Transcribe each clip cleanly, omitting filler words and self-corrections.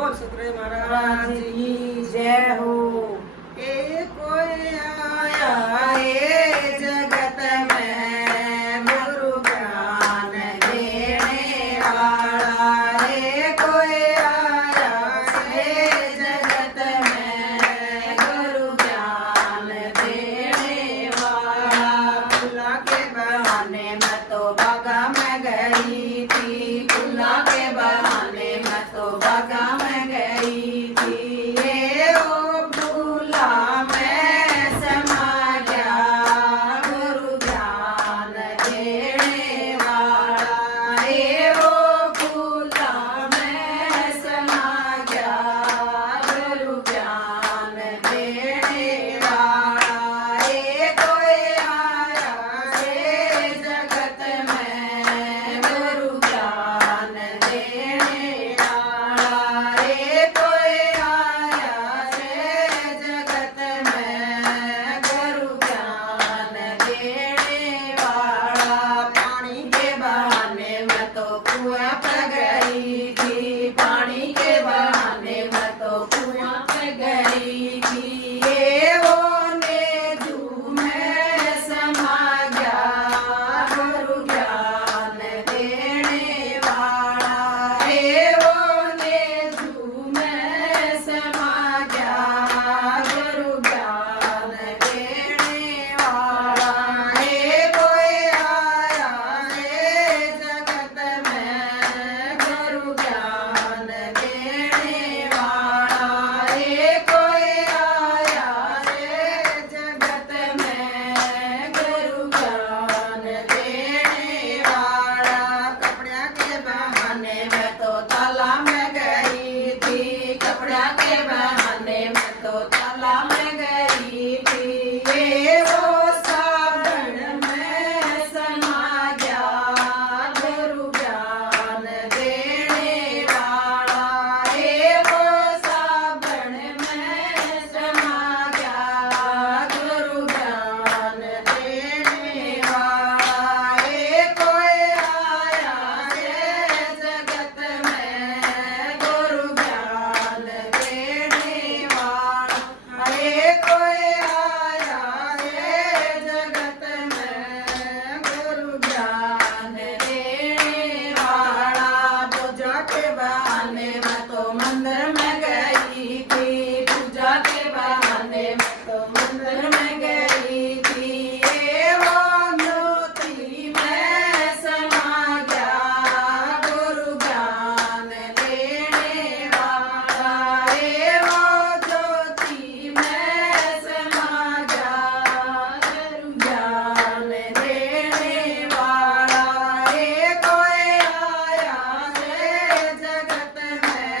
बोल सतरे महाराज की जय हो। ए कोई आया ये जगत में गुरु ज्ञान देने वाला। ए कोई आया ये जगत में गुरु ज्ञान देने वाला। फूला के बहाने मैं तो बागा में गई थी, फूला के बहाने मैं तो बागा में गई थी। ये ओ फूला में समा गया गुरु ज्ञान देने वाला। ये ओ फूला में समा गया गुरु ज्ञान देने वाला। ये कोई आया ये जगत में गुरु ज्ञान देने वाला। ये कोई आया ये जगत में गुरु ज्ञान देने वाला। पानी के बहाने मैं तो कुआं पे गई थी, पानी के बहाने मैं तो कुआं पे गई थी। ये वो नेजू में समा गया गुरु ज्ञान देने वाला। ये वो नेजू में समा गया गुरु ज्ञान देने वाला। ये कोई आया ये जगत में गुरु ज्ञान देने वाला। ये कोई आया ये जगत में गुरु ज्ञान देने वाला। कपड़ा के बहाने मैं तो ताला में गई थी, कपड़ा के बहाने मैं तो ताला में गई थी। ये वो सावन में समा गया गुरु ज्ञान देने वाला। ये वो सावन में समा गया गुरु ज्ञान देने वाला। ये कोई आया ये जगत में गुरु ज्ञान देने वाला। ये कोई आया ये जगत में गुरु ज्ञान देने वाला। पूजा के बहाने मैं तो मंदिर में गई थी, पूजा के बहाने मैं तो मंदिर में गई थी। ये वो ज्योति में समा गया गुरु ज्ञान देने वाला। ये वो ज्योति में समा गया गुरु ज्ञान देने वाला। ये कोई आया ये जगत में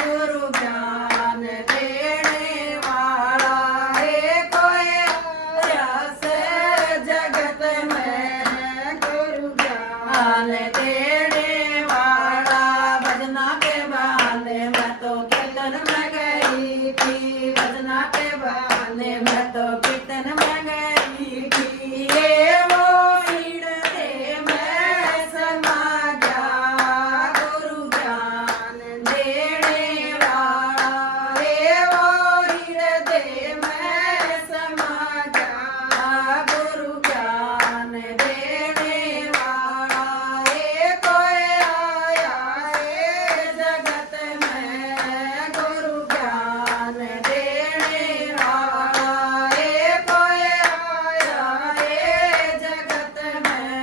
गुरु ज्ञान देने वाला। ये कोई आया से जगत में गुरु ज्ञान देने वाला। भजना के बहाने मैं तो कीर्तन में गई थी, भजना के बहाने मैं तो कीर्तन में गई थी। ये वो हृदय में समा गया गुरु ज्ञान देने वाला। ये वो हृदय में समा गया गुरु ज्ञान देने वाला। ये कोई आया ये जगत में गुरु ज्ञान देने वाला। ये कोई आया ये जगत में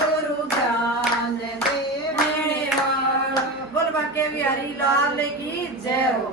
गुरु ज्ञान देने वाला। बोल बाके बिहारी लाल की जय हो।